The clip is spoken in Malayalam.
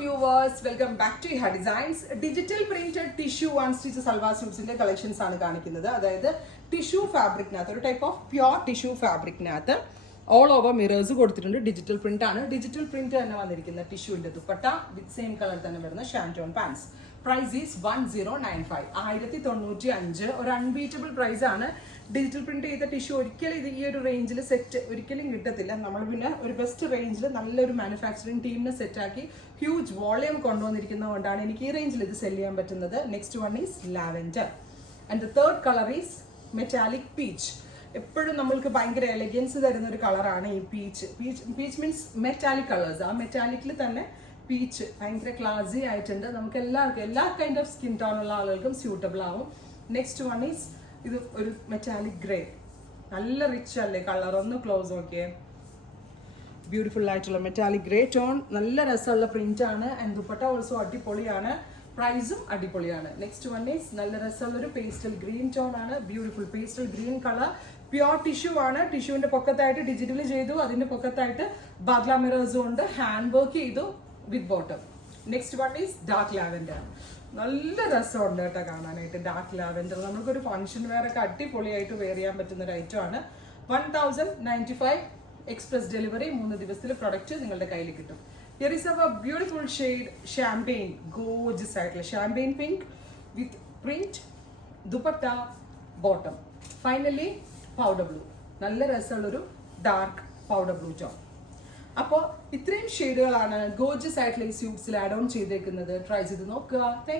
viewers, welcome back to Iha Designs. Digital printed tissue one stitch salwar suits ന്റെ കളക്ഷൻസ് ആണ് കാണിക്കുന്നത്. അതായത് ടിഷ്യൂ ഫാബ്രിക്കിനകത്ത് ഒരു ടൈപ്പ് ഓഫ് പ്യുവർ ടിഷ്യൂ ഫാബ്രിക്കിനകത്ത് ഓൾ ഓവർ മിറേഴ്സ് കൊടുത്തിട്ടുണ്ട്. ഡിജിറ്റൽ പ്രിന്റ് ആണ്. ഡിജിറ്റൽ പ്രിന്റ് തന്നെ വന്നിരിക്കുന്ന ടിഷ്യൂവിന്റെ ദുപ്പട്ട വിത്ത് സെയിം കളർ തന്നെ വരുന്ന ഷാൻറ്റോൺ പാൻസ്. പ്രൈസ് ഈസ് 1095 1095 ഒരു അൺബീറ്റബിൾ പ്രൈസ് ആണ്. ഡിജിറ്റൽ പ്രിന്റ് ചെയ്ത ടിഷ്യൂ ഒരിക്കലും ഈ ഒരു റേഞ്ചിൽ സെറ്റ് ഒരിക്കലും കിട്ടത്തില്ല. നമ്മൾ പിന്നെ ഒരു ബെസ്റ്റ് റേഞ്ചിൽ നല്ലൊരു മാനുഫാക്ചറിങ് ടീമിനെ സെറ്റാക്കി ഹ്യൂജ് വോളിയം കൊണ്ടുവന്നിരിക്കുന്നതുകൊണ്ടാണ് എനിക്ക് ഈ റേഞ്ചിൽ ഇത് സെല് ചെയ്യാൻ പറ്റുന്നത്. Next one is lavender and the third colour is metallic peach. എപ്പോഴും നമ്മൾക്ക് ഭയങ്കര എലഗൻസ് തരുന്ന ഒരു കളറാണ് ഈ peach. Peach means metallic colours. ആ മെറ്റാലിക്കിൽ തന്നെ പീച്ച് ഭയങ്കര ക്ലാസി ആയിട്ടുണ്ട്. നമുക്ക് എല്ലാവർക്കും എല്ലാ കൈൻഡ് ഓഫ് സ്കിൻ ടോൺ ഉള്ള ആളുകൾക്കും സ്യൂട്ടബിൾ ആവും. നെക്സ്റ്റ് വൺ ഈസ് ഇത് ഒരു മെറ്റാലിക് ഗ്രേ. നല്ല റിച്ച് അല്ലേ കളർ? ഒന്ന് ക്ലോസ് നോക്കിയേ. ബ്യൂട്ടിഫുൾ ആയിട്ടുള്ള മെറ്റാലിക് ഗ്രേ ടോൺ. നല്ല രസമുള്ള പ്രിന്റ് ആണ്. ആൻഡ് ദുപ്പട്ട ഓൾസോ അടിപൊളിയാണ്. പ്രൈസും അടിപൊളിയാണ്. നെക്സ്റ്റ് വൺ ഈസ് നല്ല രസമുള്ള ഒരു പേസ്റ്റൽ ഗ്രീൻ ടോൺ ആണ്. Beautiful pastel green colour. Pure tissue ആണ്. ടിഷ്യൂവിന്റെ പൊക്കത്തായിട്ട് ഡിജിറ്റലി ചെയ്തു. അതിന്റെ പൊക്കത്തായിട്ട് ബാഗ്ല മിറേഴ്സും ഉണ്ട്. ഹാൻഡ് വർക്ക് ചെയ്തു വിത്ത് bottom. Next one is dark lavender. നല്ല രസമുണ്ട് കേട്ടോ കാണാനായിട്ട്. ഡാർക്ക് ലാവെൻഡർ നമുക്കൊരു ഫംഗ്ഷൻ വെയർ ഒക്കെ അടിപൊളിയായിട്ട് വെയർ ചെയ്യാൻ പറ്റുന്ന ഒരു ഐറ്റം ആണ്. 1095 എക്സ്പ്രസ് ഡെലിവറി. 3 ദിവസത്തിൽ പ്രൊഡക്റ്റ് നിങ്ങളുടെ കയ്യിൽ കിട്ടും. Here is our beautiful shade champagne, gorgeous ആയിട്ടുള്ള champagne pink with print, dupatta, bottom. Finally powder blue. നല്ല രസമുള്ളൊരു ഡാർക്ക് പൗഡർ ബ്ലൂ ടോൺ. അപ്പോൾ ഇത്രയും ഷെയ്ഡുകളാണ് ഗോർജിയസ് ആയിട്ടുള്ള ഈ സ്യൂട്ട്സിൽ ആഡ് ഓൺ ചെയ്തേക്കുന്നത്. ട്രൈ ചെയ്ത് നോക്കുക. താങ്ക്